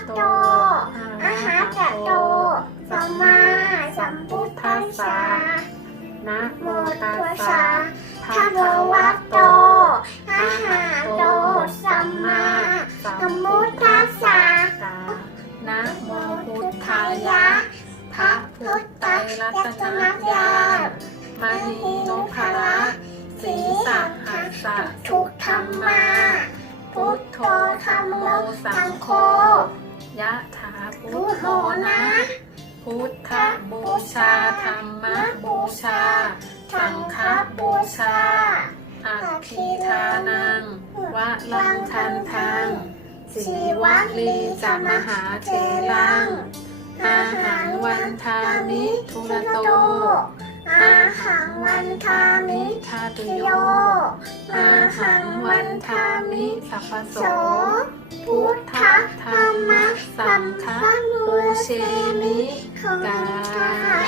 ควะโต อะหะกะโต สัมมาสัมพุทธัสสะนะโมโมตัตัสสสะสะภะภะคะคะวะวะโตโตอะอะหะหะโตโตสัสัมมมามาสัสัมมพุพุททธัธัสสสะสะนะโมพุทธาทายะะพระพุทธไตรรัตนญาณมณีนพระศีสะหัสสะทุกธรรมา พุทโธธรรมโมสังโฆ ทธบูชา ธรรมบูชาสังฆบูชาอภิธานังวะลังคันทังสีวัลีจะมหาเทรัง อาหารวันทามิทุระโต อาหังวันทามิทาตุโย อาหังวันทามิสัพพโส พุทธธรรมสังฆปู เชมิกา